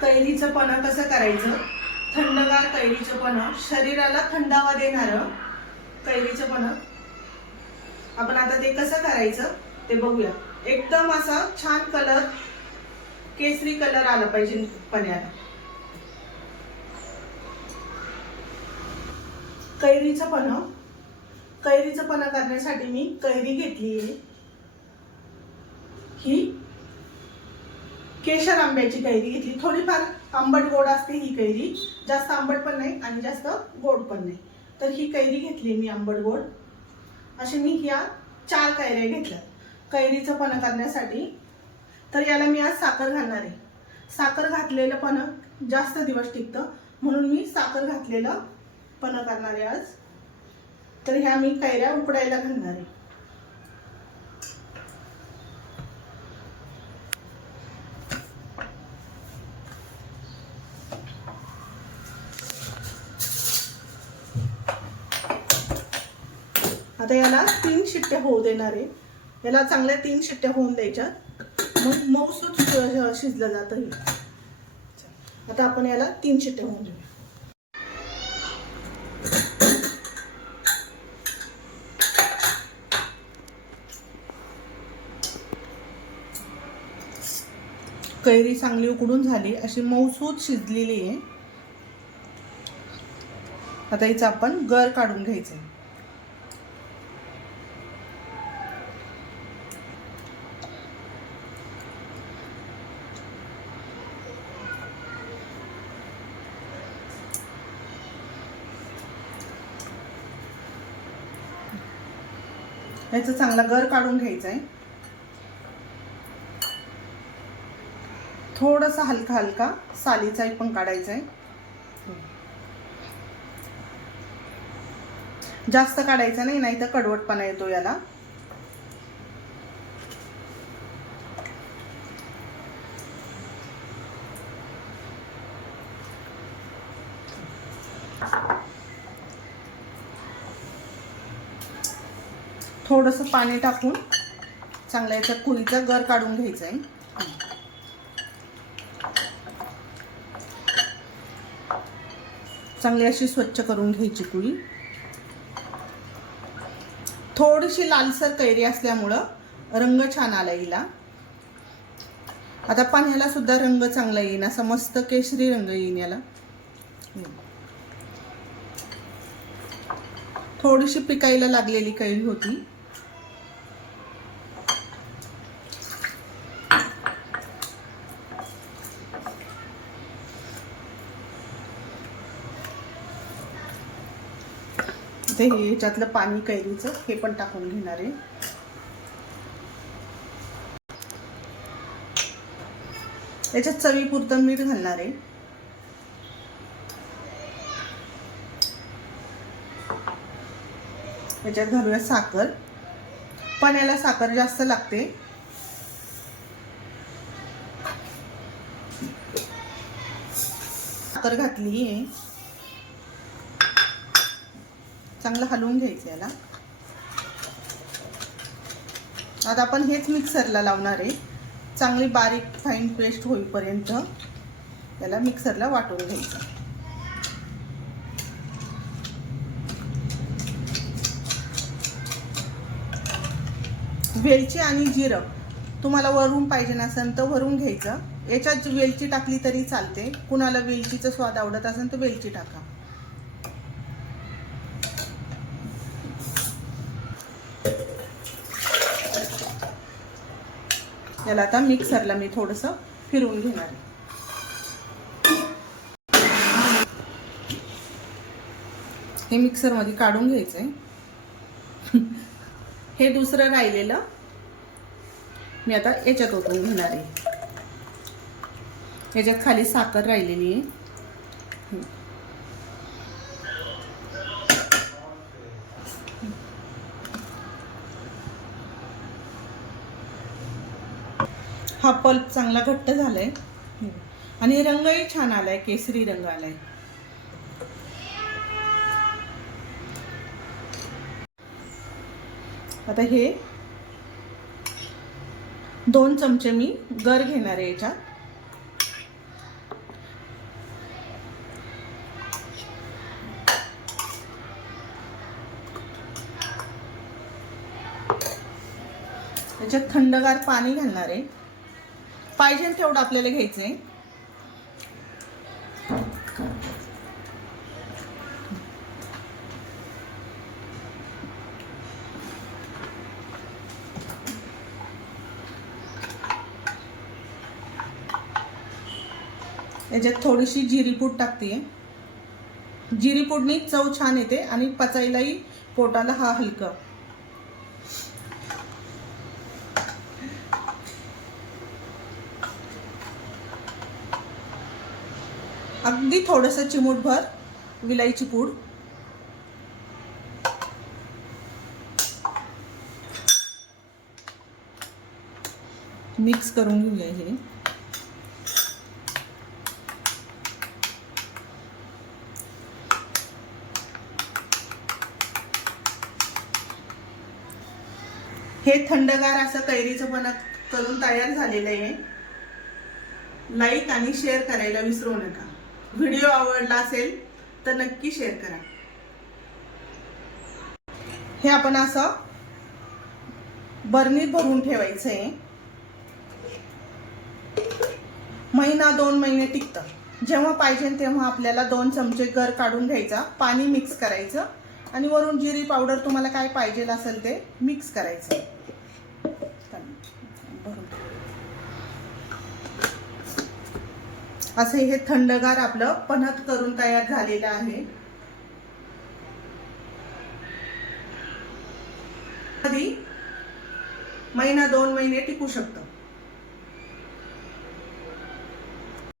कैरीचं पन्ह कसं करायचं, थंडगार कैरीचं पन्ह, शरीराला थंडावा देणारं कैरीचं पन्ह आपण आता ते कसं करायचं ते बघूया। एकदम असा छान कलर, केसरी कलर आला पाहिजे पन्ह्याला। कैरीचं पन्ह करण्यासाठी मी कैरी घेतली आहे, ही केशर आंब्याची कैरी घेतली। थोडीफार आंबट गोड असते ही कैरी, जास्त आंबट पण नाही आणि जास्त गोड पण नाही। तर ही कैरी घेतली मी आंबट गोड, अशी मी ह्या 4 कैऱ्या घेतल्या कैरीचं पन्ह करण्यासाठी। तर याला मी आज साखर घालणार आहे। साखर घातलेलं पन्ह जास्त दिवस टिकतं, म्हणून मी साखर घातलेलं पन्ह करणार आहे आज। तर ह्या मी कैऱ्या उकडायला घालणार आहे। आता याला 3 शिट्ट्या होऊ देणार आहे। याला चांगल्या 3 शिट्ट्या होऊन द्यायच्या, मग मऊसूत शिजलं जातं हे। आता आपण याला 3 शिट्ट्या होऊन देऊया। कैरी चांगली उकडून झाली, अशी मऊसूत शिजलेली आहे। आता हिचं आपण गर काढून घ्यायचं आहे। याचा चांगला गर काढून घ्यायचा आहे। थोडासा हलका हलका सालीचा पण काढायचा आहे, जास्त काढायचा नाही, नाहीतर कडवटपणा येतो याला। थोडंसं पाणी टाकून चांगला याचा कुळीचा गर काढून घ्यायचा आहे। चांगली अशी स्वच्छ करून घ्यायची कुळी। थोडीशी लालसर कैरी असल्यामुळं रंग छान आला हिला। आता पाण्याला सुद्धा रंग चांगला येईन, असा मस्त केशरी रंग येईन याला। थोडीशी पिकायला लागलेली कैरी होती। ते ह्याच्यातलं पाणी कैरीचं हे पण टाकून घेणार आहे। याच्यात चवीपुरतं मीठ घालणार आहे। याच्यात घालूया साखर, पण याला साखर जास्त लागते। साखर घातली आहे, चांगलं हलवून घ्यायचं याला। आता आपण हेच मिक्सरला लावणार आहे, चांगली बारीक फाईन पेस्ट होईपर्यंत याला मिक्सरला वाटून घ्यायचं। वेलची आणि जिरं तुम्हाला वरून पाहिजे नसेल तर वरून घ्यायचं। याच्यात वेलची टाकली तरी चालते, कुणाला वेलचीचा स्वाद आवडत असेल तर वेलची टाका। याला आता मिक्सरला मी थोडंसं फिरवून घेणार आहे। हे मिक्सरमध्ये काढून घ्यायचंय। हे दुसरं राहिलेलं मी आता याच्यात ओतून घेणार आहे। याच्यात खाली साखर राहिलेली आहे। हा पल्प चांगला घट्ट झालाय आणि रंगही छान आलाय, केसरी रंग आलाय। आता हे 2 चमचे मी गर घेणार आहे याच्यात। याच्यात थंडगार पाणी घालणार आहे. पाहिजे तेवढं आपल्याला घ्यायचंय. याच्यात थोडीशी जिरी पूड टाकते. जिरी पूडनी चव छान येते आणि पचायलाही पोटाला हा हलका. अगदी थोडंसं चिमूटभर विलायची पूड. मिक्स करून घेऊया हे. हे थंडगार असं कैरीचं पन्ह करून तयार झालेलं आहे. लाईक आणि शेअर करायला विसरू नका. व्हिडिओ आवडला असेल तर नक्की शेअर करा. हे आपण असं बरणीत भरून ठेवायचं आहे. महिना 2 महिने टिकतं. जेव्हा पाहिजे तेव्हा आपल्याला 2 चमचे गर काढून घ्यायचा, पाणी मिक्स करायचं आणि वरून जिरी पावडर तुम्हाला काय पाहिजे असेल ते मिक्स करायचं. असे हे थंडगार आपलं पन्हत करून तयार झालेलं आहे. महिना 2 महिने टिकू शकतं.